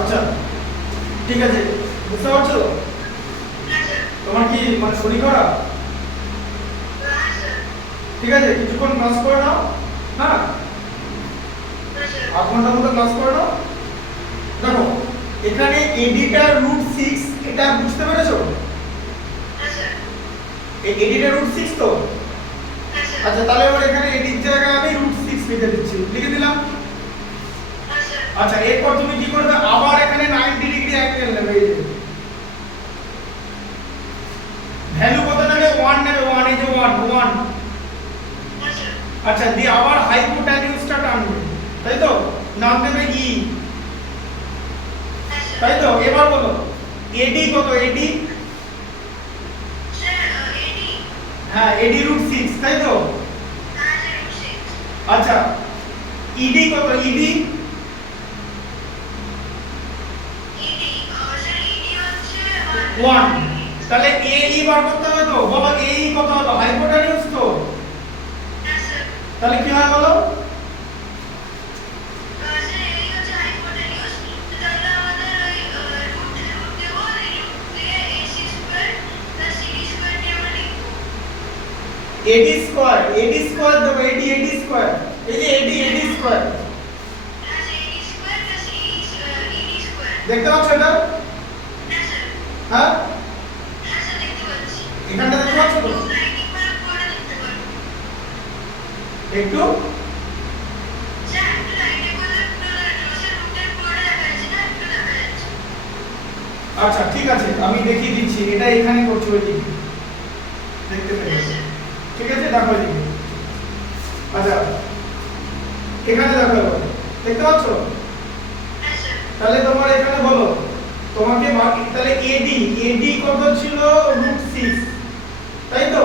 আচ্ছা ঠিক আছে, বুঝতে পারছো? তোমার কি মানে শরীর খারাপ? ঠিক আছে, কিছুক্ষণ ক্লাস করে নাও। হ্যাঁ, 8 ঘন্টার মতো ক্লাস করে নাও। দেখো এখানে এডিটার √6, এটা বুঝতে পেরেছো? এডিটার √6 তো। আচ্ছা তাহলে এবার এখানে এডির জায়গায় আমি √6 লিখে দিচ্ছি, লিখে দিলাম। আচ্ছা এরপর তুমি কি করবে, আবার এখানে 90 ডিগ্রি অ্যাঙ্গেল নেবে। এই যে ভ্যালু কত নেবে, 1 নেবে, 1, এই যে 1 1। আচ্ছা দিয়ে আবার হাইপোটেনিউসটা টানবে, তাই তো? নাম দেবে ই, তাই তো? এবার বলো এডি কত, এডি? হ্যাঁ এডি √6, তাই তো? আচ্ছা ইডি কত, ইডি? ওয়ান। তাহলে এ ই বার করতে হবে তো, বলো এ ই কত হলো, হাইপোটেনিউস তো। তাহলে কি হয় বলো? এডি স্কয়ার, এডি স্কয়ার দেবো, এডি এডি স্কয়ার, এই যে এডি এডি স্কয়ার, দেখতে পাচ্ছ এটা? হ্যাঁ এখানটা দেখতে পাচ্ছ তো? একটু আচ্ছা ঠিক আছে, আমি দেখিয়ে দিচ্ছি। এটা এখানে করছি, ওই দিকে দেখতে পেয়েছি। ঠিক আছে দেখো এদিকে। আচ্ছা এখানে দেখো, দেখতে পাচ্ছ? তাহলে তোমার এখানে বলো, তোমাকে তাহলে এডি, এডি কত ছিল, √6, তাই তো?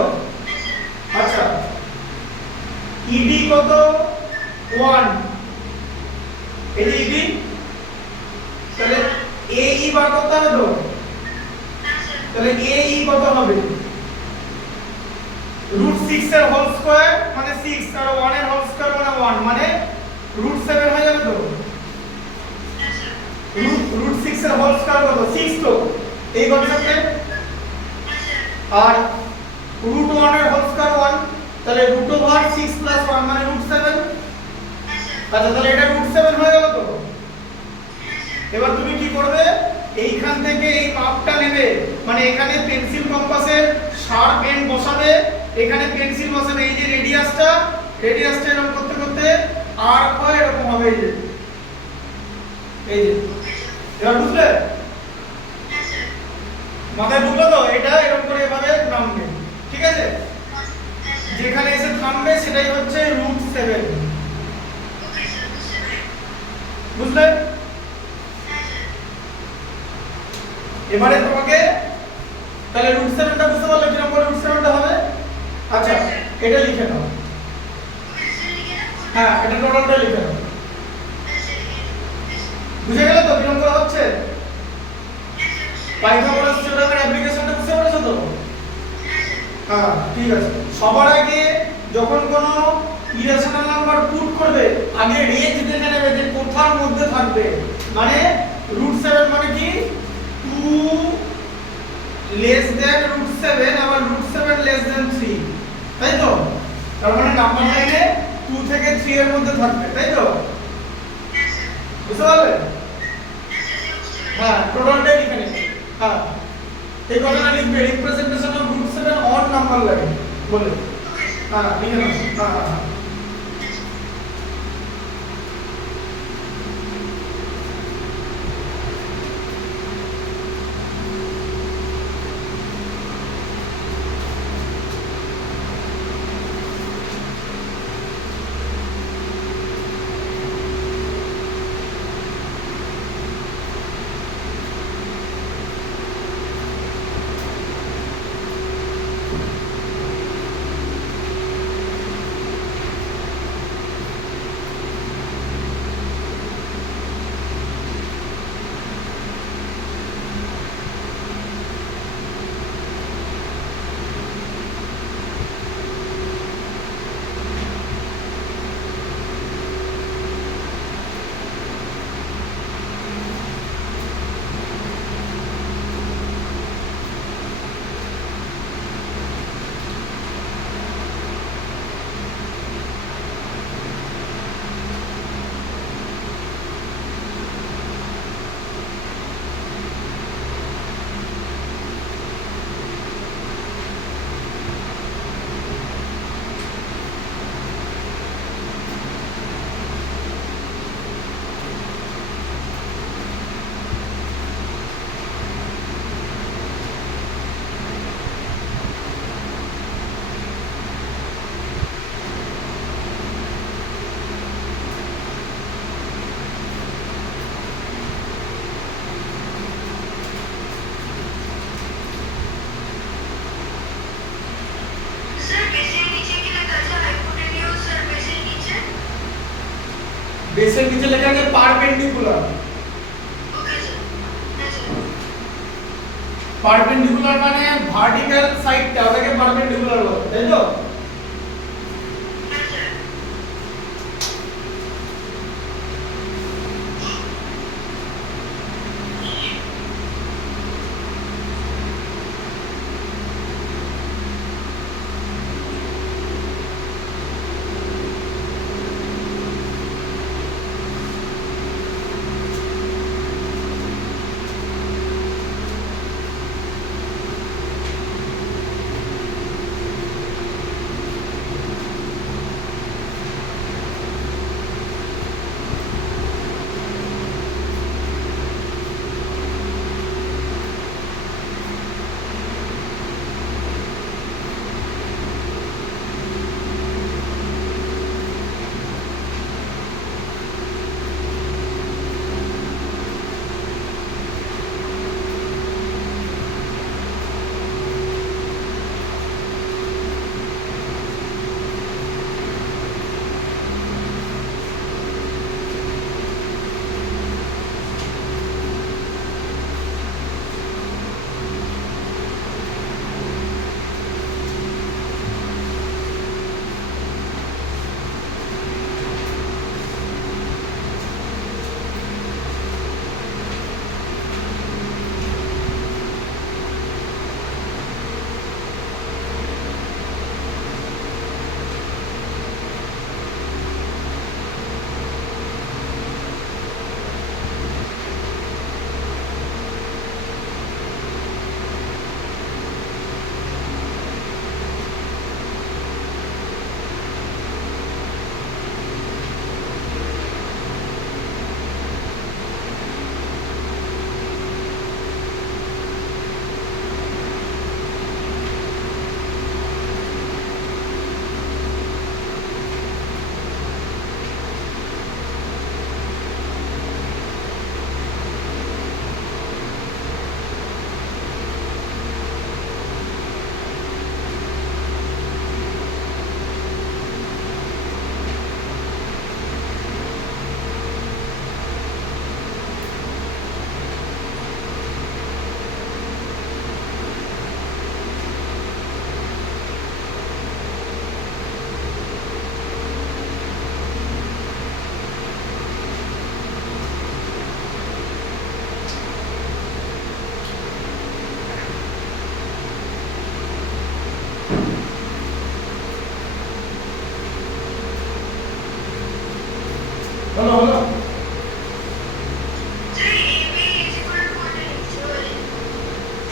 আচ্ছা ইডি কত, 1, এই যে ইডি। তাহলে এ ই বার করতে হবে তো। তাহলে এ ই কত হবে, √6 এর হোল স্কয়ার মানে 6, আর 1 এর হোল স্কয়ার মানে 1, মানে √7 হয়ে যাবে তো। √6 এর হোল স্কয়ার কত, 6 তো, এই কনসেপ্টে। আর √1 এর হোল স্কয়ার 1, তাহলে √6 + 1 মানে √7। আচ্ছা তাহলে এটা √7 হয়ে গেল তো। এবার তুমি কি করবে, এইখান থেকে এই মাপটা নেবে, মানে এখানে পেন্সিল কম্পাসের শার্প এন্ড বসাবে, এখানে পেন্সিল বসাবে, এই যে রেডিয়াসটা, রেডিয়াসটা এরকম করতে করতে আর্ক হয় এরকম হবে, এই যে এই যে। এবার বুঝলে? মাথায় ঢুকলো তো? এটা এরকম করে এভাবে নামবে, ঠিক আছে? যেখানে এসে থামবে সেটাই হচ্ছে √7, বুঝলে? এবারে তোমাকে তাহলে √7টা বুঝতে পারলে কিরকম করে √7টা হবে? আচ্ছা এটা লিখে নাও। হ্যাঁ এটা টোটালটা লিখে নাও। বুঝে গেলে তো কিরকম করে হচ্ছে? পাইথাগোরাস থিওরেমের অ্যাপ্লিকেশনটা বুঝতে পেরেছো তো? হ্যাঁ ঠিক আছে। সবার আগে যখন কোনো ইরেশনাল নাম্বার পুট করবে, আগে রেঞ্জ দেখে নেবে যে কোথার মধ্যে থাকবে। মানে √7 মানে কি, 2 লেস দেন √7, আবার √7 লেস দেন 3, তাই তো? তার মানে নাম্বার লাইনে 2 থেকে 3 এর মধ্যে থাকবে, তাই তো? বুঝতে পারলে? হ্যাঁ টোটালটাই লিখে নেবে। হ্যাঁ এই কথাটা লিখবে, representation of √7 on number line বলে। হ্যাঁ লিখে নাও। হ্যাঁ বেসের নিচে লেখা আছে পারপেন্ডিকুলার। পারপেন্ডিকুলার মানে ভার্টিক্যাল সাইডটা, ওটাকে পারপেন্ডিকুলার বলে, তাই তো? হলো হলো।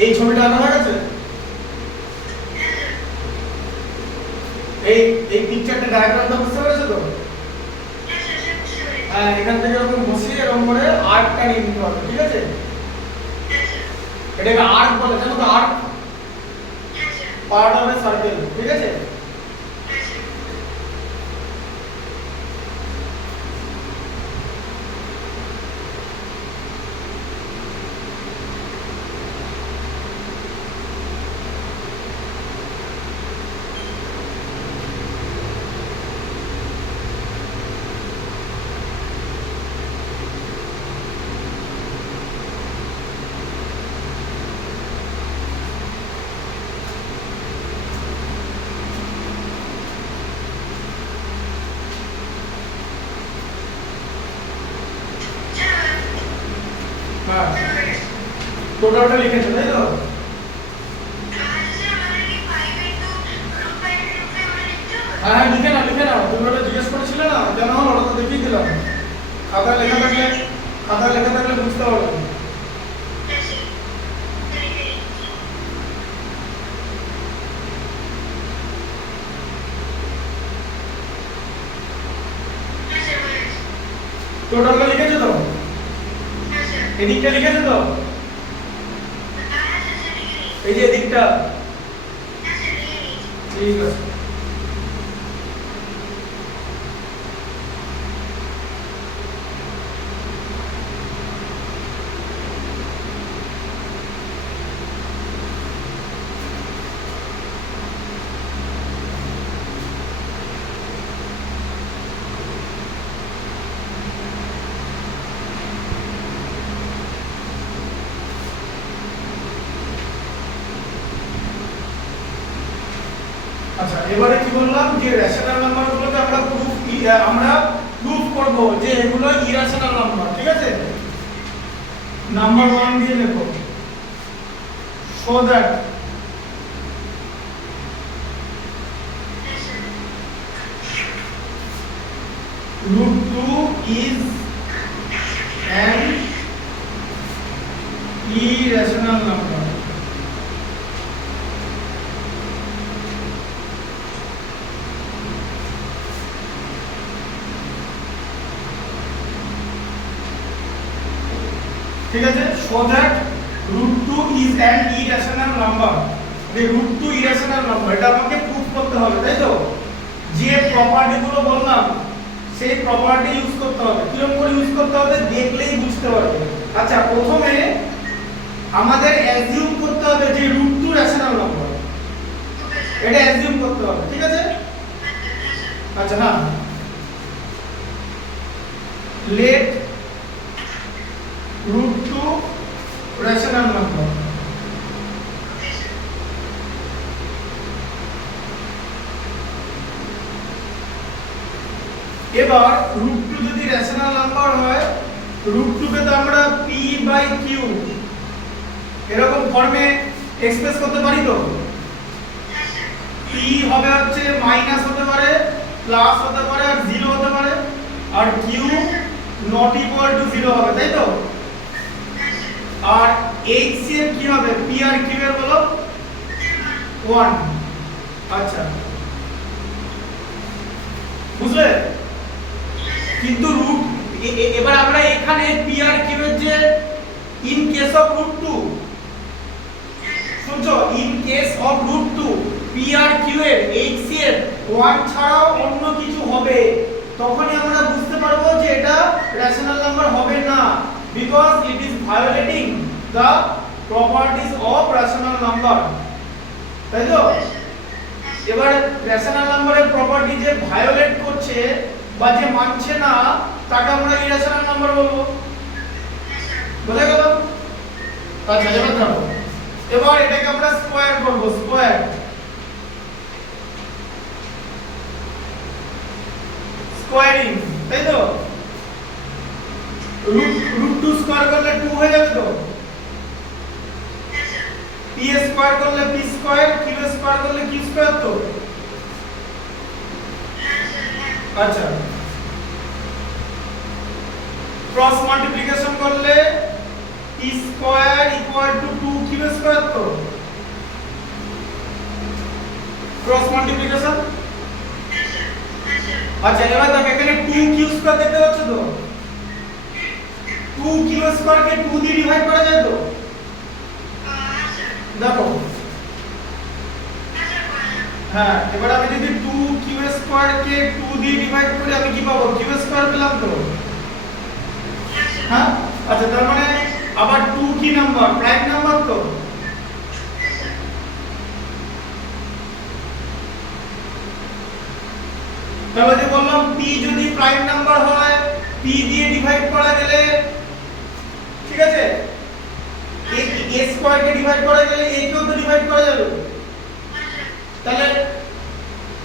এই ছবিটা আঁকা হয়ে গেছে। এই এই পিকচারটা ডায়াগ্রামটা বুঝতে পেরেছো তো? হ্যাঁ, এখান থেকে এরকম বসিয়ে এরকম করে আর্কটা নিয়ে নিতে হবে, ঠিক আছে? এটাকে আর্ক বলে, জানো তো? Arc part of a circle, ঠিক আছে? হ্যাঁ, টোটালটা লিখেছো তাই তো? হ্যাঁ হ্যাঁ, লিখে নাও লিখে নাও। তুমি ওটা জিজ্ঞেস করেছিলে না কেন হলো, ওটা তো দেখিয়ে দিলাম। খাতায় লেখা থাকলে বুঝতে পারবে। টোটালটা লিখেছো তো? এদিকটা লিখেছো তো? এই যে এদিকটা। ঠিক আছে। আচ্ছা এবারে কি বললাম যে রেশনাল নাম্বারগুলোকে আমরা প্রুফ করব যে এগুলো ইরেশনাল নাম্বার, ঠিক আছে। নাম্বার 1 দিয়ে লেখো, so that root 2 is an irrational number. ঠিক আছে, so that root 2 is an irrational number. এই root 2 irrational number এটা আমাকে প্রুফ করতে হবে, তাই তো। যে প্রপার্টি গুলো বললাম সেই প্রপার্টি ইউজ করতে হবে। কিরকম করে ইউজ করতে হবে দেখলেই বুঝতে পারবে। আচ্ছা প্রথমে আমাদের অ্যাজিউম করতে হবে যে root 2 রেশনাল নাম্বার, এটা অ্যাজিউম করতে হবে, ঠিক আছে। আচ্ছা হ্যাঁ, let root 2 rational number. এবার root 2 যদি রেশনাল নাম্বার হয়, root 2 কে তো আমরা p বাই q এরকম ফর্মে এক্সপ্রেস করতে পারি তো। p হবে হচ্ছে মাইনাস হতে পারে, প্লাস হতে পারে, আর 0 হতে পারে, আর q নট ইকুয়াল টু 0 হবে, তাই তো। আর HCF কি হবে, p আর q এর বলো 1। আচ্ছা বুঝলে। কিন্তু রুট এবার আমরা এখানে p আর q এর যে ইন কেস অফ রুট 2 শুনছো, in case of root 2 p আর q এর HCF 1 ছাড়াও অন্য কিছু হবে, তখনই আমরা বুঝতে পারবো যে এটা রেশনাল নাম্বার হবে না, because it is violating the properties of rational number, তাই তো। এবার রেশনাল নাম্বারের প্রপার্টি যে ভায়োলেট করছে বা যে মানছে না তাকে আমরা ইরেশনাল নাম্বার বলবো, বুঝে গেল। আচ্ছা এবার দেখো, এবার এটাকে আমরা স্কয়ার করব, স্কয়ার স্কয়ারিং, তাই তো। রুট 2 স্কয়ার করলে 2 হয়ে যাবে তো, p স্কয়ার করলে p স্কয়ার, q স্কয়ার করলে q স্কয়ার তো। আচ্ছা ক্রস মাল্টিপ্লিকেশন করলে p square equal to 2q square তো, ক্রস মাল্টিপ্লিকেশন। আচ্ছা এবার দেখো এখানে 2q স্কয়ার দেখতে পাচ্ছ তো, 2q স্কয়ার কে 2 দিয়ে ডিভাইড করা যায় তো, দেখো। হ্যাঁ এবার আমি যদি 2q স্কয়ার কে 2 দিয়ে ডিভাইড করি আমি কি পাবো, q স্কয়ার পেলাম তো। হ্যাঁ আচ্ছা তার মানে আবার 2 কি নাম্বার, প্রাইম নাম্বার তো। তাহলে যে বললাম p যদি প্রাইম নাম্বার হয় p দিয়ে ডিভাইড করা গেলে, ঠিক আছে, a স্কয়ার কে ডিভাইড করা গেলে a কেও তো ডিভাইড করা যাবে, তাহলে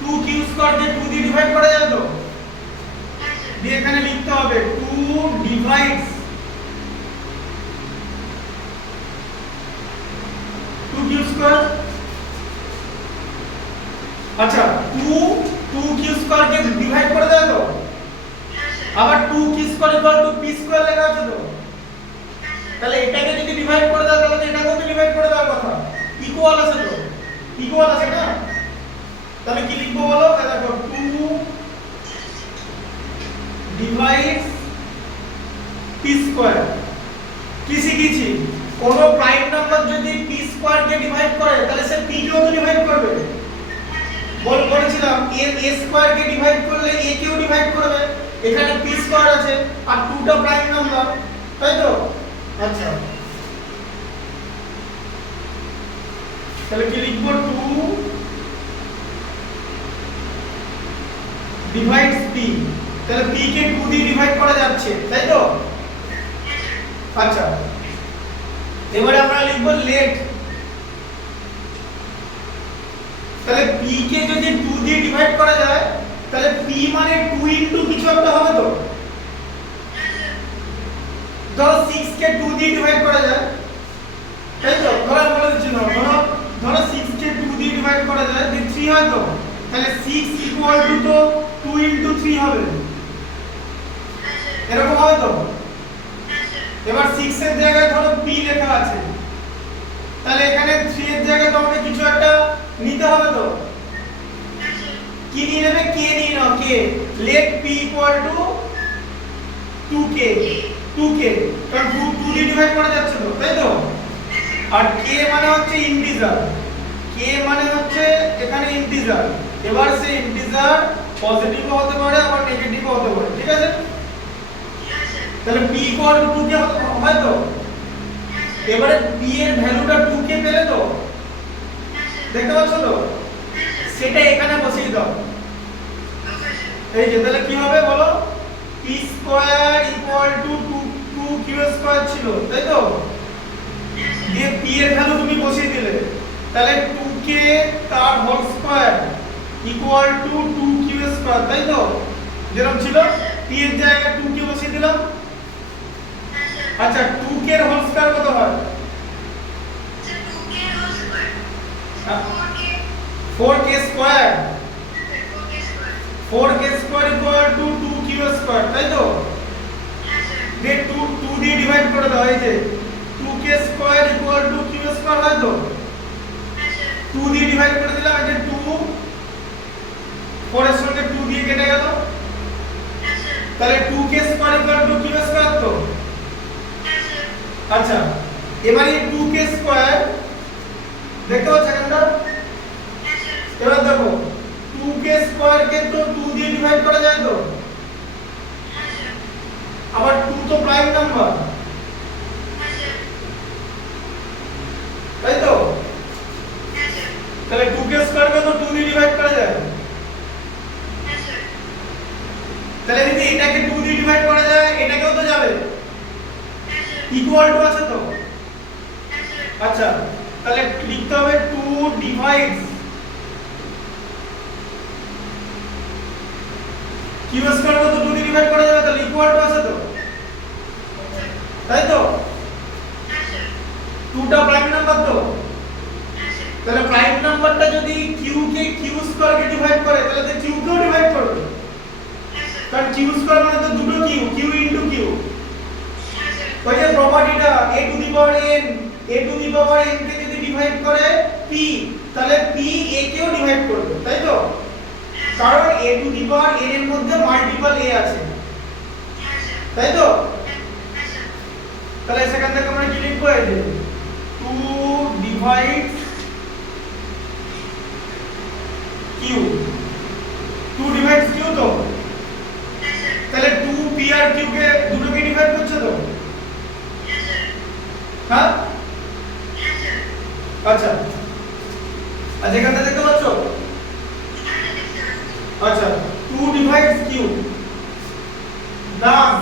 2q স্কয়ার কে 2 দিয়ে ডিভাইড করা যাবে তো। দিয়ে এখানে লিখতে হবে 2 ডিভাইডস 2q স্কয়ার। আচ্ছা 2q স্কয়ার কে ডিভাইড করে দেয় তো, আবার 2q square equal two p square লেখা আছে তো, তাহলে এটাকে যদি ডিভাইড করে দাও তাহলে এটাকেও তো ডিভাইড করে দেওয়ার কথা, ইকুয়াল আছে তো, ইকুয়াল আছে না। তাহলে কি লিখবো বলো, দেখো 2 ডিভাইডস p স্কয়ার। কি শিখেছি, কোন প্রাইম নাম্বার যদি p স্কয়ার কে ডিভাইড করে তাহলে সে p কেও তো ডিভাইড করবে। বলেছিলাম a স্কয়ার কে ডিভাইড করলে a কেও ডিভাইড করবে, এখানে p স্কয়ার আছে আর 2 টা প্রাইম নাম্বার, তাই তো। আচ্ছা তাহলে কি লিখবো, 2 ডিভাইডস p, তাহলে p কে 2 দিয়ে ডিভাইড করা যাচ্ছে, তাই তো। আচ্ছা এবারে আমরা লিখব লেট তাহলে p কে যদি 2 দিয়ে ডিভাইড করা যায় তাহলে p মানে 2 ইনটু কিছু একটা হবে তো। ধরো 6 কে 2 দিয়ে ডিভাইড করা যায়, তাই তো? ধরো বলে দিচ্ছি না, ধরো 6 কে 2 দিয়ে ডিভাইড করা যায় যে 3 হয় তো, তাহলে 6 ইকুয়াল টু তো 2 ইনটু 3 হবে, এরকম হবে তো। এবার 6 এর জায়গায় ধরো p লেখা আছে, তাহলে এখানে 3 এর জায়গায় তোমাকে কিছু একটা নিতে হবে তো। কি নিয়ে নেবে? k নিয়ে নাও, k। let p equal to 2k, 2k, কারণ 2 দিয়ে ডিভাইড করা যাচ্ছে তো, তাই তো? আর k মানে হচ্ছে ইন্টিজার, k মানে হচ্ছে এখানে ইন্টিজার। এবার সেই ইন্টিজার পজিটিভও হতে পারে আবার নেগেটিভও হতে পারে, ঠিক আছে? তাহলে p equal to 2k হয় তো। এবারে p এর ভ্যালুটা 2k পেলে তো, দেখতে পাচ্ছ তো? সেটা এখানে বসিয়ে দাও। এই যে তাহলে কি হবে বলো? p square equal to 2q square ছিল, তাই তো? দিয়ে p এর ভ্যালু তুমি বসিয়ে দিলে, তাহলে 2k তার whole square equal to 2q square, তাই তো? যেরকম ছিল p এর জায়গায় 2k বসিয়ে দিলাম। আচ্ছা 2k এর হোল স্কয়ার কত হয়? 4k square, 4k square equal to 2q square, তাই তো? দিয়ে 2 দিয়ে ডিভাইড করে দাও, এই যে 2k square equal two q square হয় তো। 2 দিয়ে ডিভাইড করে দিলাম, এই যে 2, 4 এর সঙ্গে 2 দিয়ে কেটে গেল, তাহলে 2k square equal two q square তো। আচ্ছা এবার এই 2k স্কয়ার দেখতে পাচ্ছ এখানটা? এবার দেখো 2k স্কয়ার কে তো 2 দিয়ে ডিভাইড করা যায় তো, আবার 2 তো প্রাইম নাম্বার, তাই তো? তাহলে 2k স্কয়ার কে তো 2 দিয়ে ডিভাইড করা যায়। তাহলে যদি এটাকে 2 দিয়ে ডিভাইড করা যায় এটাকেও তো যাবে, ইকুয়াল টু আছে তো। আচ্ছা তাহলে লিখতে হবে 2 ডিভাইডস q স্কয়ার কত 2 দিয়ে ডিভাইড করা যাবে, তাহলে ইকুয়াল টু আছে তো, তাই তো? 2টা প্রাইম নাম্বার তো, তাহলে প্রাইম নাম্বারটা যদি q কে q স্কয়ার কে ডিভাইড করে তাহলে তো q কেও ডিভাইড করবে, কারণ q স্কয়ার মানে তো দুটো q, q ইনটু q। ওই যে প্রপার্টিটা a to the power n কে যদি ডিভাইড করে p, তাহলে p a কেও ডিভাইড করবে, তাই তো? কারণ a to the power n এর মধ্যে মাল্টিপল a আছে, তাই তো? তাহলে সেখান থেকে আমরা কি লিখবো? এই যে 2 ডিভাইডস q, 2 ডিভাইডস q তো, তাহলে 2 p আর q কে দুটোকে ডিভাইড করছে তো, হ্যাঁ? আচ্ছা আচ্ছা এখানে দেখতে পাচ্ছ? আচ্ছা 2 ডিভাইডস q, দাম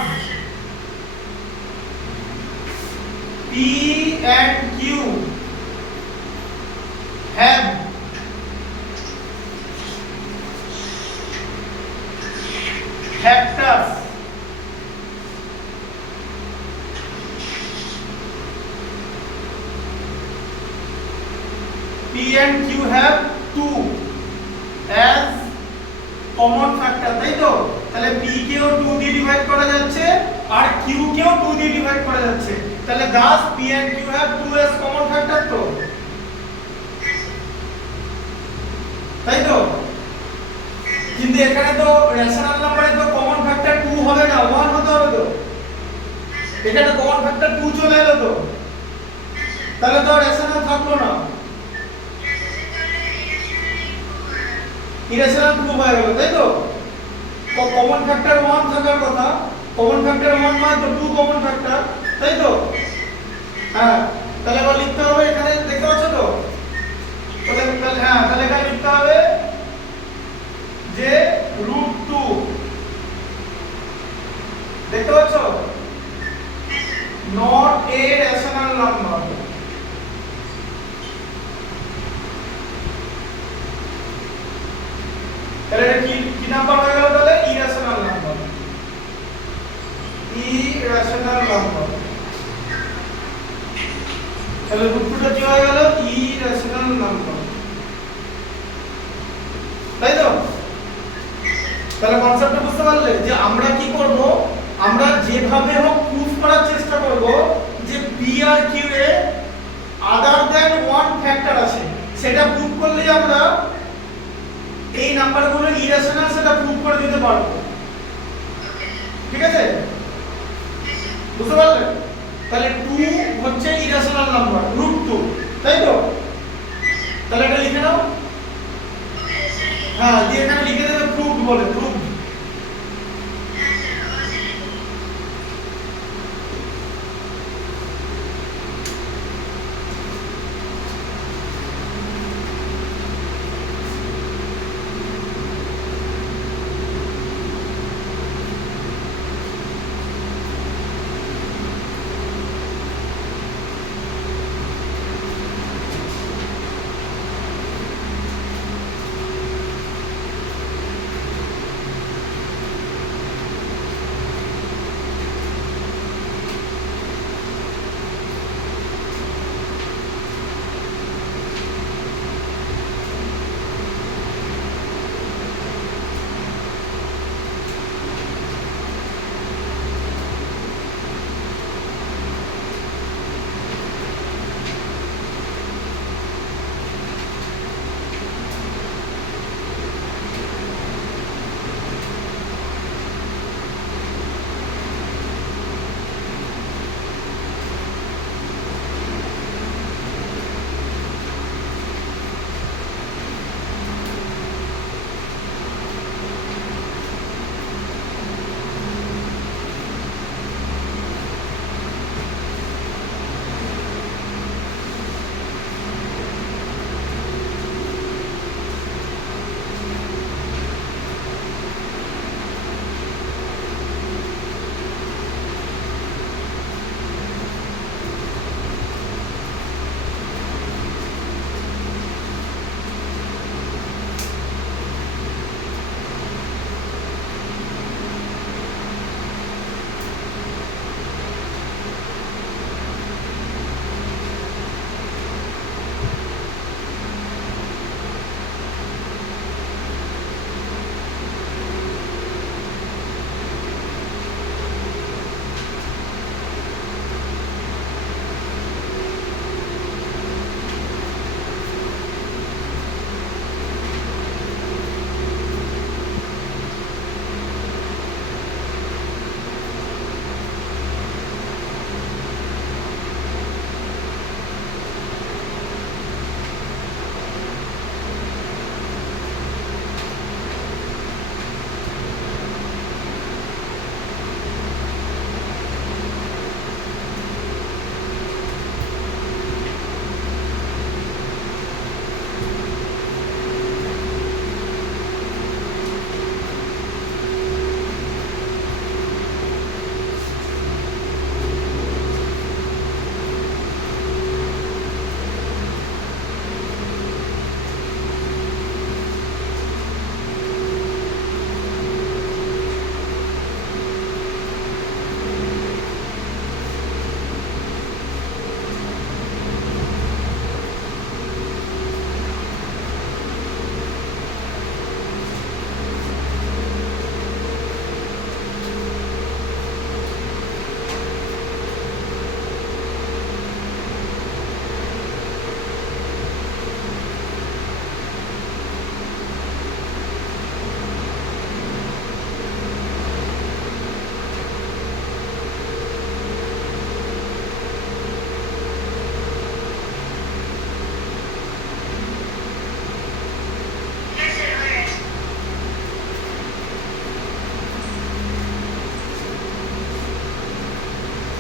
p and q have factors p and q have 2 as common factor, তাই তো? তাহলে p কেও 2 দিয়ে ডিভাইড করা যাচ্ছে আর q কেও 2 দিয়ে ডিভাইড করা যাচ্ছে, তাহলে thus p and q have 2 as common factor তো, তাই তো? কিন্তু এখানে তো রেশনাল নাম্বারে তো কমন ফ্যাক্টর 2 হবে না, 1 হতে হবে তো। এখানে কমন ফ্যাক্টর 2 চলে এলো তো, তাহলে তো রেশনাল থাকলো না, ইরেশনাল প্রুফ হয়ে গেল, তাই তো? কমন ফ্যাক্টর 1 থাকার কথা, কমন ফ্যাক্টর 1 মানে তো 2 কমন ফ্যাক্টর, তাই তো? হ্যাঁ তাহলে এবার লিখতে হবে, এখানে দেখতে পাচ্ছ তো? তাহলে হ্যাঁ তাহলে এখানে লিখতে হবে যে √2, দেখতে পাচ্ছ? Not a rational number. Irrational number. তাহলে রুটটা কি হয়ে গেল? ইরেশনাল নাম্বার, তাই তো? তাহলে কনসেপ্টটা বুঝতে পারলে যে আমরা কি করব, আমরা যেভাবে হোক প্রুফ করার চেষ্টা করব যে পি আর কিউ এ আদার দ্যান ওয়ান ফ্যাক্টর আছে, সেটা প্রুফ করলেই আমরা এই নাম্বারগুলো ইরেশনাল সেটা প্রুফ করে দিতে পারবো। ঠিক আছে, বুঝতে পারলে? তাহলে 2 হচ্ছে ইরেশনাল নাম্বার, √2, তাই তো? তাহলে এটা লিখে নাও। হ্যাঁ, দিয়ে এখানে লিখে দেবে প্রুফ বলে, প্রুফ।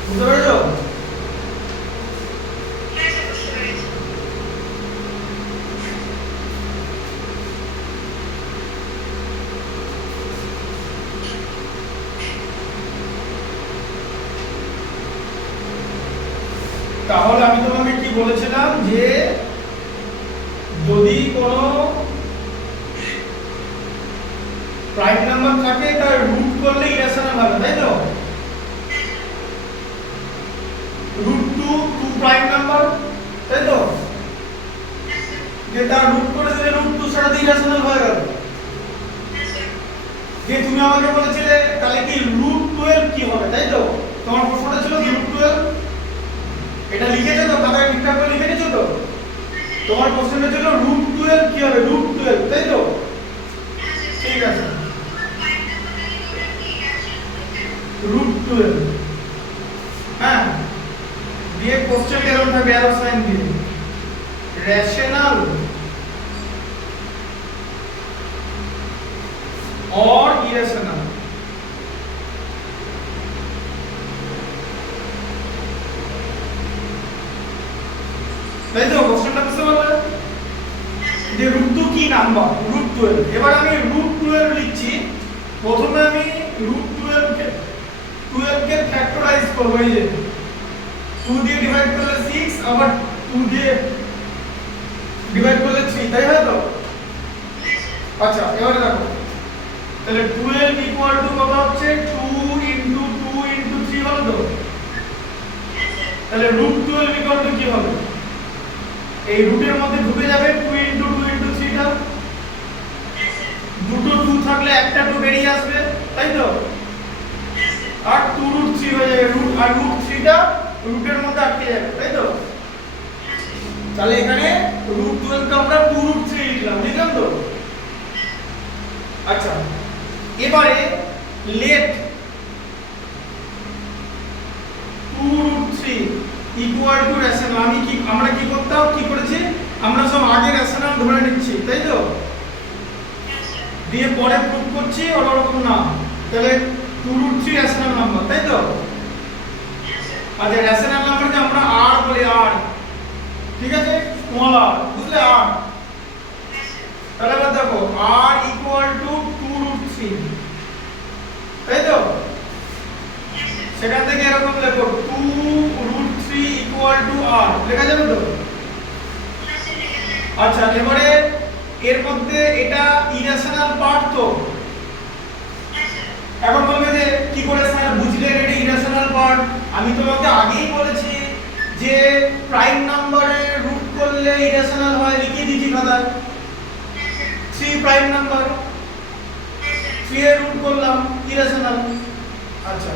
বুঝতে পেরেছো? তাহলে আমি তোমাকে কি বলেছিলাম যে যদি কোনো প্রাইম নাম্বার থাকে তার রুট করলে ইরেশনাল হবে, তাই তো? তাই তো? যে তার রুট করে দিলে রুট 2 সেটা তো ইরেশনাল হয়ে গেল। যে তুমি আমাকে বলেছিলে তাহলে কি রুট 12 কি হবে, তাই তো? তোমার প্রশ্নটা ছিল কি রুট 12, এটা লিখেছো তো খাতায় ঠিকঠাক করে লিখে নিয়েছো তো? তোমার প্রশ্নটা ছিল রুট 12 কি হবে, রুট 12, তাই তো? ঠিক আছে, রুট 12, হ্যাঁ, দিয়ে কোশ্চেন এরকম থাকবে অ্যারো সাইন দিয়ে, রেশনাল or irrational। তাই তো? কোশ্চেনটা বুঝতে পারলে যে রুট 2 কি নাম্বার, রুট 12। এবার আমি রুট 12 লিখছি। প্রথমে আমি রুট 12 কে ফ্যাক্টরাইজ করব। এই যে 2 দিয়ে ডিভাইড করলে 6, আবার 2 দিয়ে ডিভাইড করলে 3, তাই হয় তো? আচ্ছা, এবারে দেখো তাহলে 12 ইকুয়াল টু কত হচ্ছে, 2 ইনটু 2 ইনটু 3 হলো তো? তাহলে রুট 12 ইকুয়াল টু কি হবে, এই রুটের মধ্যে ঢুকে যাবে 2 ইনটু 2 ইনটু 3 টা, দুটো 2 থাকলে একটা 2 বেরিয়ে আসবে, তাই তো? আর 2 রুট 3 হয়ে যাবে, রুট আর রুট 3 টা রুটের মধ্যে আটকে যাবে, তাই তো? তাহলে এখানে রুট 12 কে আমরা 2 রুট 3 লিখলাম তো? আচ্ছা, এবারে let 2 root 3 equal to rational. আমরা কি করতাম, কি করেছি, আমরা সব আগে রেশনাল ধরে নিচ্ছি, তাই তো? দিয়ে পরে প্রুফ করছি ওরকম না। তাহলে 2 রুট 3 রেশনাল নাম্বার, তাই তো? আচ্ছা, রেশনাল নাম্বারকে আমরা আর বলি, আর, ঠিক আছে, স্মল আর, বুঝলে? আর তাহলে এবার দেখো r ইকুয়াল টু 2 রুট 3, তাই তো? সেখান থেকে এরকম লেখো 2 রুট 3 ইকুয়াল টু r, লেখা যাবে তো? আচ্ছা, এবারে এর মধ্যে এটা ইরেশনাল পার্ট তো। এখন বলবে যে কি করে স্যার বুঝলেন এটা ইরেশনাল পার্ট? আমি তোমাকে আগেই বলেছি যে প্রাইম নাম্বারে রুট করলে ইরেশনাল হয়, লিখে দিয়েছি খাতায়। 3 প্রাইম নাম্বার, 3 এর রুট করলাম, ইরেশনাল। আচ্ছা,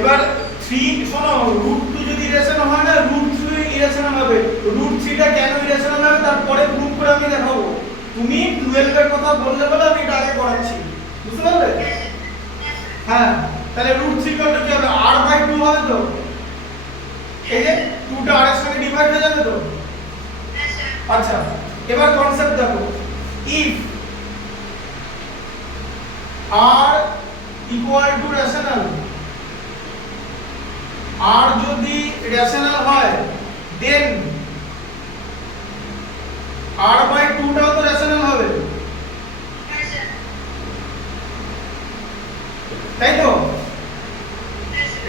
এবার 3 শোনো, রুট 2 যদি ইরেশনাল হয় না, রুট 3 ইরেশনাল হবে। রুট 3 টা কেন ইরেশনাল হবে তারপরে প্রুফ করে আমি দেখাবো। তুমি 12 এর কথা বললে বলে আমি এটা আগে করাচ্ছি, বুঝতে পারলে? হ্যাঁ, তাহলে রুট 3 কত কি হবে, r/2 হবে তো? এই যে 2 টা r এর সঙ্গে ডিভাইড হয়ে যাবে তো? আচ্ছা, এবার কনসেপ্ট দেখো, if r equal to rational, r যদি রেশনাল হয় দেন r/2 টাও তো রেশনাল হবে, তাই তো?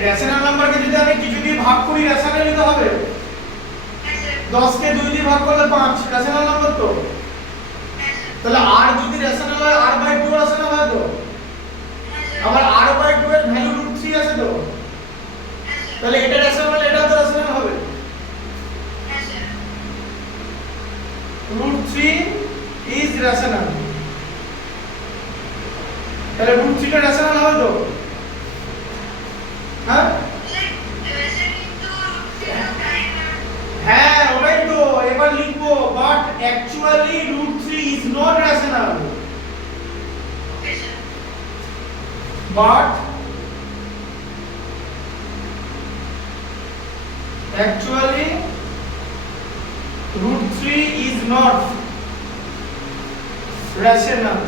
রেশনাল নাম্বারকে যদি আমি কিছু দিয়ে ভাগ করি রেশনালই তো হবে। 10 কে 2 দিয়ে ভাগ করলে 5, রেশনাল নাম্বার তো? তাহলে r যদি রেশনাল হয় r/2 রেশনাল হয় তো? আবার r/2 এর ভ্যালু রুট 3 আছে তো? তাহলে এটা রেশনাল, এটা তো রেশনাল হবে। রুট 3 ইজ রেশনাল, তাহলে রুট 3 টা রেশনাল হবে তো? হ্যাঁ হ্যাঁ, ওটাই তো। এবার লিখবো but actually root 3 is not rational, but actually root 3 is not rational।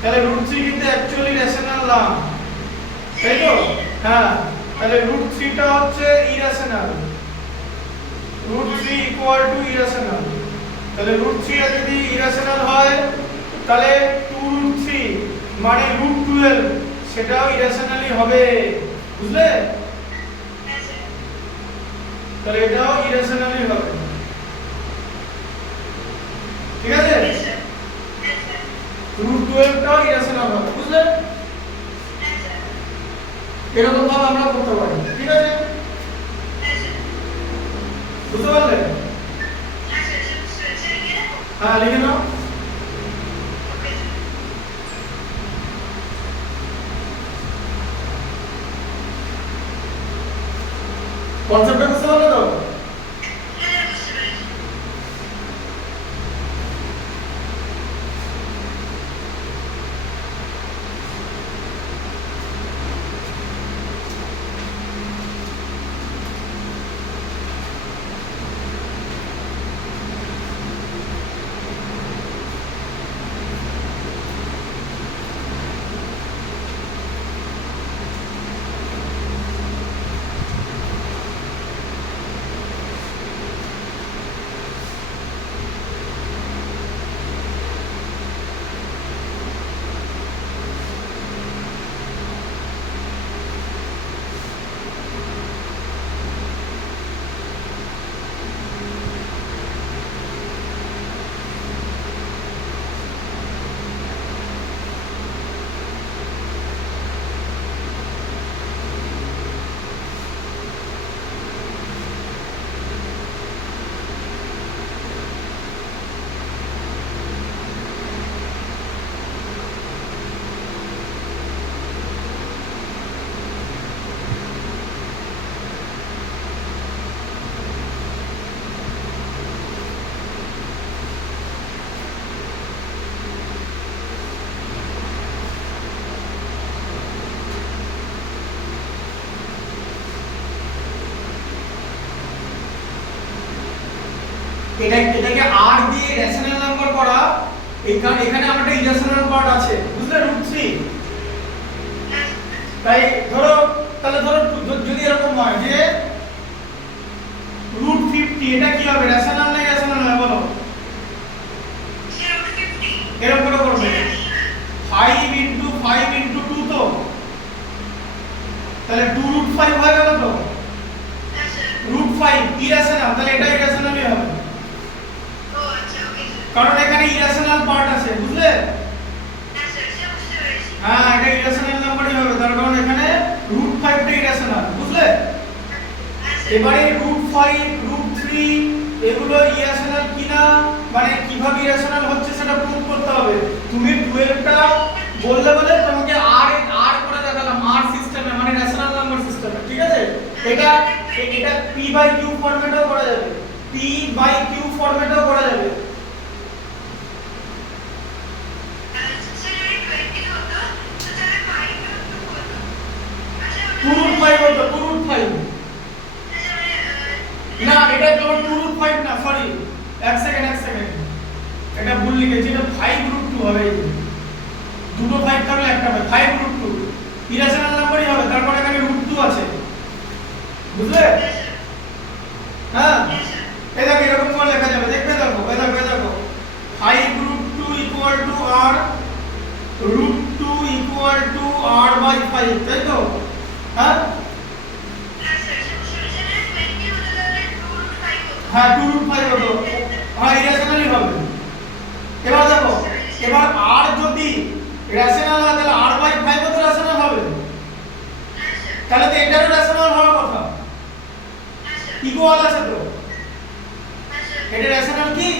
তাহলে root 3 কিন্তু actually rational না, তাই তো? হ্যাঁ, তাহলে root 3 টা হচ্ছে irrational, root 3 equal to irrational। তাহলে root 3 টা যদি irrational হয় তাহলে 2 root 3 মানে root 12 সেটাও ইরেশনালি হবে, বুঝলে? তাহলে এটাও ইরেশনালি হবে, ঠিক আছে? রুট 12 টাও ইরেশনাল হবে, বুঝলে? এরকম ভাবে আমরা করতে পারি, ঠিক আছে? বুঝতে পারলে? হ্যাঁ লিখে নাও। কনসেপ্টটা বুঝতে পারলে তো? এটাকে r দিয়ে রেশনাল নাম্বার করা। এখানে আমার একটা ইরেশনাল পার্ট আছে, বুঝলে, √3। তাই তাহলে ধরো যদি এরকম হয় যে √50, এটা কি হবে, রেশনাল না ইরেশনাল হবে বলো? এরকম করে করবে 5 * 5 * 2 তো, তাহলে 2√5 হয়ে গেল তো। √5 ইরেশনাল, তাহলে এটা ইরেশনালই হবে, কারণ এখানে ইরেশনাল পার্ট আছে, বুঝলে? হ্যাঁ এটা ইরেশনাল নাম্বারই হবে, তার কারণ এখানে √5 টা ইরেশনাল, বুঝলে? এবারে √5 √3 এগুলো ইরেশনাল কিনা, মানে কিভাবে ইরেশনাল হচ্ছে সেটা প্রুভ করতে হবে। তুমি 12 টা বললে বলে তোমাকে আর করে দেখালাম, আর সিস্টেমে, মানে রেশনাল নাম্বার সিস্টেমে, ঠিক আছে? এটা p/q ফরম্যাটেও করা যাবে, p/q ফরম্যাটেও করা যাবে। না এটা তোমার 2√5 না, সরি, এক সেকেন্ড এটা ভুল লিখেছি, এটা 5√2 হবে। দুটো 5 থাকলে একটা হবে 5√2, ইরেশনাল নাম্বারই হবে, তারপর এখানে √2 আছে, বুঝলে? হ্যাঁ এই দেখো এরকম করে লেখা যাবে, দেখবে, দেখো 5√2 = r, √2 = r/5, তাই তো? হ্যাঁ হ্যাঁ 2√5 হতো, হ্যাঁ ইরেশনালই হবে। এবার দেখো, এবার r যদি রেশনাল হয় তাহলে r/5 তো রেশনাল হবে, তাহলে তো এটারও রেশনাল হওয়ার কথা, ইকুয়াল আছে তো। এটা রেশনাল কি,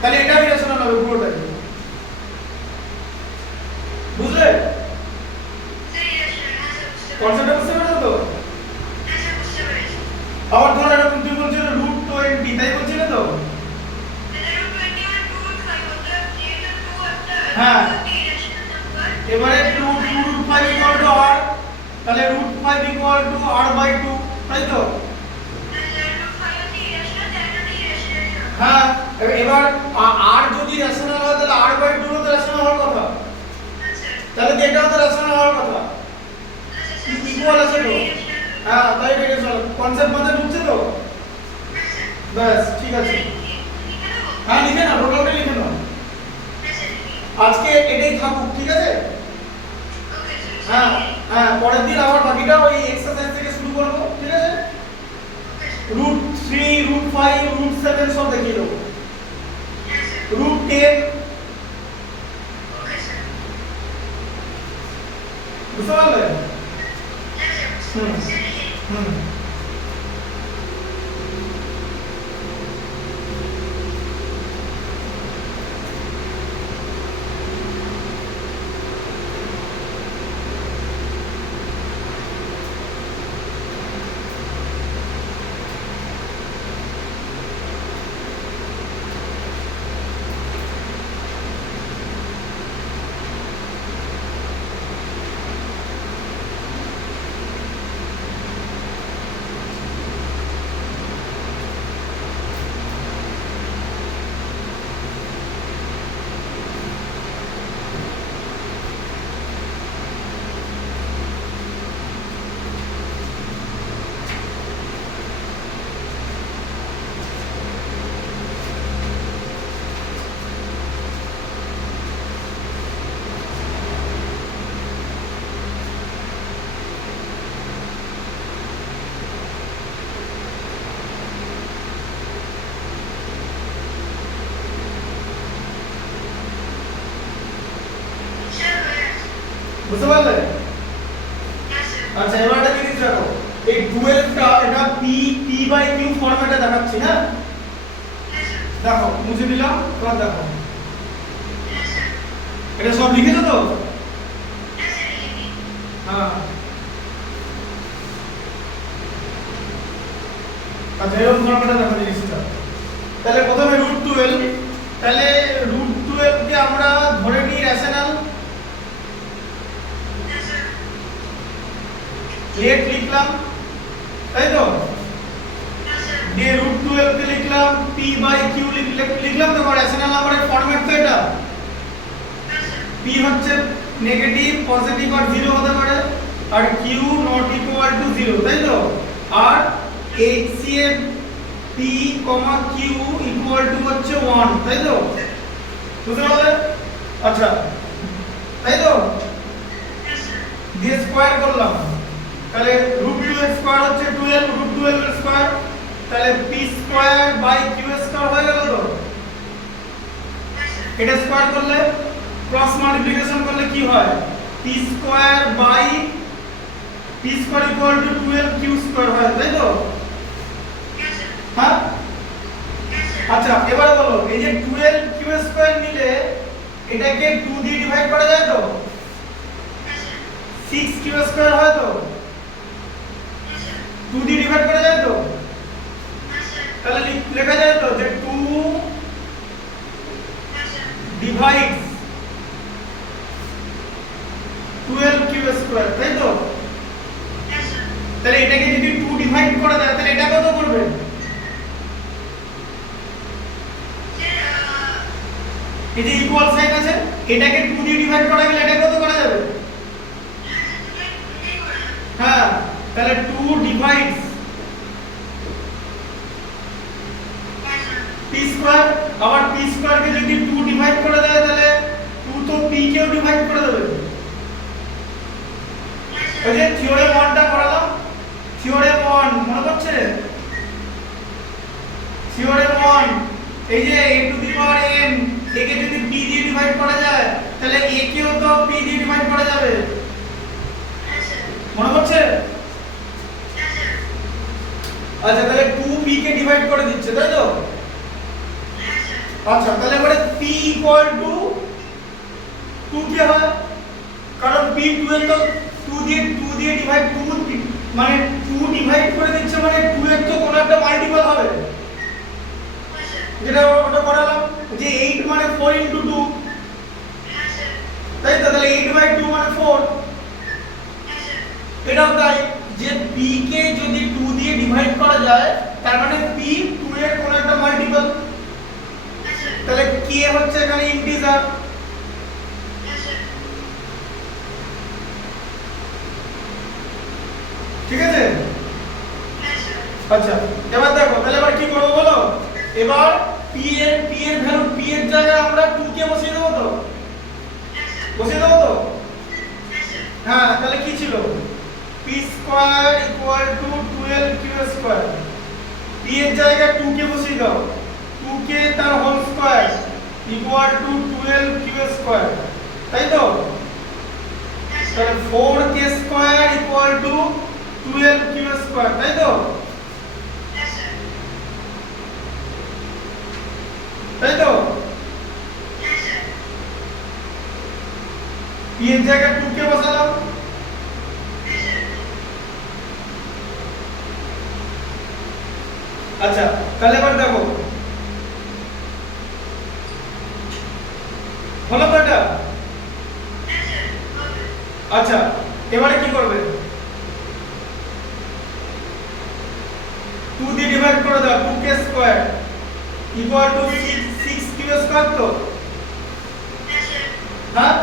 তাহলে এটাও রেশনাল হবে পুরোটাই, বুঝলে? কনসেপ্টটা বুঝতে পেরেছো তো? আবার ধরো এরকম তুমি বলছিলে √20, তাই বলছিলে তো? হ্যাঁ এবারে 2√5 = r, তাহলে √5 = r/2, তাই তো? হ্যাঁ এবার r যদি রেশনাল হয় তাহলে r/2 তো রেশনাল হওয়ার কথা, তাহলে এটাও তো রেশনাল হওয়ার কথা, ইকুয়াল আছে তো। হ্যাঁ তাই রেশনাল কনসেপ্ট মাথায় ঢুকছে তো? ব্যাস ঠিক আছে, হ্যাঁ লিখে নাও, টোটালটা লিখে নাও, আজকে এটাই থাকুক, ঠিক আছে? হ্যাঁ হ্যাঁ পরের দিন আবার বাকিটা ওই এক্সারসাইজ থেকে শুরু করব, ঠিক আছে? √3 √5 √7 সব দেখিয়ে দেবো, √10, বুঝতে পারলে? হুম বুঝতে পারলে? আচ্ছা এবার একটা জিনিস দেখো, এই 12টা এটা p/q ফরম্যাটে দেখাচ্ছি, হ্যাঁ দেখো মুছে দিলাম, এবার দেখো এটা সব লিখেছো তো? হ্যাঁ আচ্ছা এরকম ফরম্যাটে দেখো জিনিসটা। তাহলে প্রথমে √12, তাহলে √12 কে আমরা ধরে নিই রেশনাল, লেট লিখলাম তাই তো, দিয়ে √12 কে লিখলাম p/q লিখলাম তো, রেশনাল নাম্বারের ফরম্যাট তো এটা। p হচ্ছে নেগেটিভ, পজিটিভ আর জিরো হতে পারে, আর q not equal to zero তাই তো, আর HCF p, q equal to হচ্ছে 1 তাই তো, বুঝতে পারলে? আচ্ছা তাই তো, দিয়ে স্কয়ার করলাম, তাহলে √2 এর স্কয়ার হচ্ছে 12, √12 এর স্কয়ার, তাহলে p²/q² হয়ে গেল তো। এটা স্কয়ার করলে ক্রস মাল্টিপ্লিকেশন করলে কি হয়, p² ইকুয়াল টু 12q² হয় তাই তো, হ্যাঁ আচ্ছা এবারে বলো, এই যে 12q² নিলে এটাকে 2 দিয়ে ডিভাইড করা যায় তো, 6q² হয় তো, 2 দিয়ে ডিভাইড করা যায় তো, তাহলে লেখা যায় তো যে 2 ডিভাইডস 12q² তাই তো। তাহলে এটাকে যদি 2 ডিভাইড করা যায় তাহলে এটা কত করবে, এই যে ইকুয়াল সাইন আছে, এটাকে 2 দিয়ে ডিভাইড করা গেলে এটা কত করা যাবে, হ্যাঁ তাহলে 2 ডিভাইডস p², আবার p² কে যদি 2 ডিভাইড করে দেয় তাহলে 2 তো p কেও ডিভাইড করে দেবে। ওই যে থিওরেম 1টা করালাম, থিওরেম 1 মনে পড়ছে, থিওরেম 1 এই যে a⁴n একে যদি p দিয়ে ডিভাইড করা যায় তাহলে a কেও তো p দিয়ে ডিভাইড করা যাবে, মনে পড়ছে? আচ্ছা তাহলে 2p কে ডিভাইড করে দিচ্ছে তাই তো। আচ্ছা তাহলে এবারে p ইকুয়াল টু 2 কি হয়, কারণ p12 তো 2 দিয়ে ডিভাইড, 2 মানে 2 ডিভাইড করে দিচ্ছে মানে 2 এর তো কোন একটা মাল্টিপল হবে, যেটা ওটা করালাম যে 8 মানে 4 * 2 তাই তো, তাহলে 8/2 মানে 4, এটাও তাই যে p কে যদি 2 দিয়ে ডিভাইড করা যায় তার মানে p 2 এর কোন একটা মাল্টিপল, তাহলে k হচ্ছে এখানে ইন্টিজার, ঠিক আছে? আচ্ছা এবার দেখো তাহলে এবার কি করব বলো, এবার p এর ভ্যালু, p এর জায়গায় আমরা 2 কে বসিয়ে দেব তো, বসিয়ে দেব তো, হ্যাঁ তাহলে কি ছিল, p² equal to 12q², p এর জায়গায় 2 কে বসিয়ে দাও, 2 কে তার whole square equal two 12q², তাই তো, তাহলে 4k² ইকুয়াল টু 12q², তাই তো, তাই তো, p এর জায়গায় 2 কে বসালাম, আচ্ছা তাহলে এবার দেখো হলো তো এটা। আচ্ছা এবারে কি করবে, 2 দিয়ে ডিভাইড করে দাও, 2k² ইকুয়াল টু 6q² তো, হ্যাঁ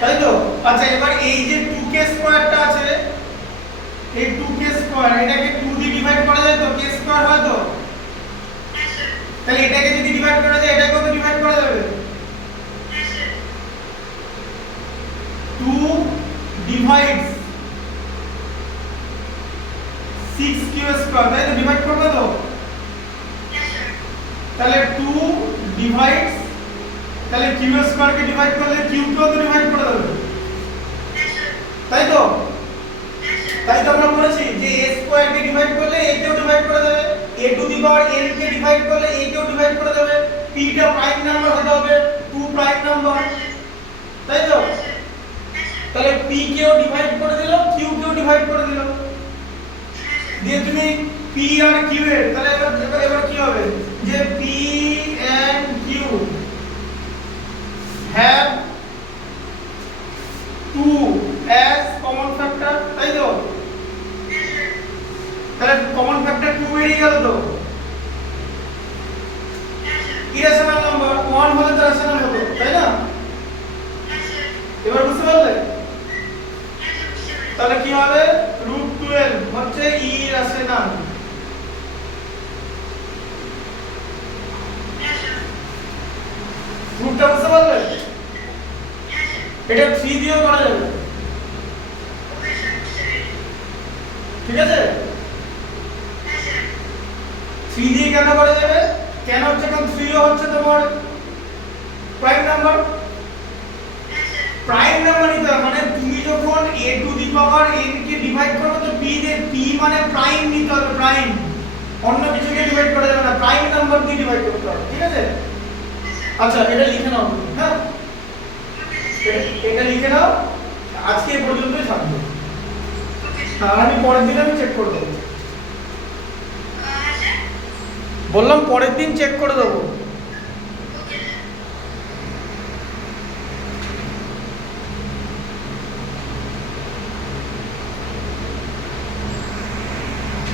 তাই তো। আচ্ছা এবার এই যে 2k² টা আছে, এই 2k² এটাকে 2 দিয়ে ডিভাইড করা যায় তো, k² হয় তো, তাহলে এটাকে যদি ডিভাইড করা যায় এটাকে কত ডিভাইড করা যাবে, 2 ডিভাইডস 6q² তাই তো, ডিভাইড করবে তো, তাহলে 2 ডিভাইডস, তাহলে q² কে ডিভাইড করলে q কেও তো ডিভাইড করে দেবে, তাই তো? তাই তো আমরা বলেছি যে a স্কয়ার কে ডিভাইড করলে a কেও ডিভাইড করে দেবে, a to the power n K divide করলে a কেও ডিভাইড করে দেবে, p টা প্রাইম নাম্বার হতে হবে 2 প্রাইম নাম্বার, তাই তো? তাহলে p কেও ডিভাইড করে দিল, q কেও ডিভাইড করে দিল, দিয়ে তুমি p আর q এর তাহলে এবার কি হবে যে p and q have 2 as common factor, তাই তো? তাহলে কমন ফ্যাক্টর 2 বেরিয়ে গেল তো। ইরেশনাল নাম্বার 1 হলে তো রেশনাল হতো, তাই না? এবার বুঝতে পারলে? তাহলে কি হবে √12 হচ্ছে ইরেশনাল। রুটটা বুঝতে পারলে? এটা 3 দিয়েও করা যাবে, ঠিক আছে? 3 দিয়ে কেন করা যাবে? কেন হচ্ছে কারণ 3 ও হচ্ছে তোমার প্রাইম নাম্বার। প্রাইম নাম্বার নিতে হবে মানে তুমি যখন a to the power n K divide করবে তো p দিয়ে p মানে প্রাইম নিতে হবে, প্রাইম, অন্য কিছুকে ডিভাইড করা যাবে না, প্রাইম নাম্বার দিয়ে ডিভাইড করতে হবে, ঠিক আছে? আচ্ছা এটা লিখে নাও তুমি, হ্যাঁ এটা লিখে নাও, আজকে এই পর্যন্তই থাকবে, আর আমি পরের দিন আমি চেক করে দেবো, বললাম পরের দিন চেক করে দেবো।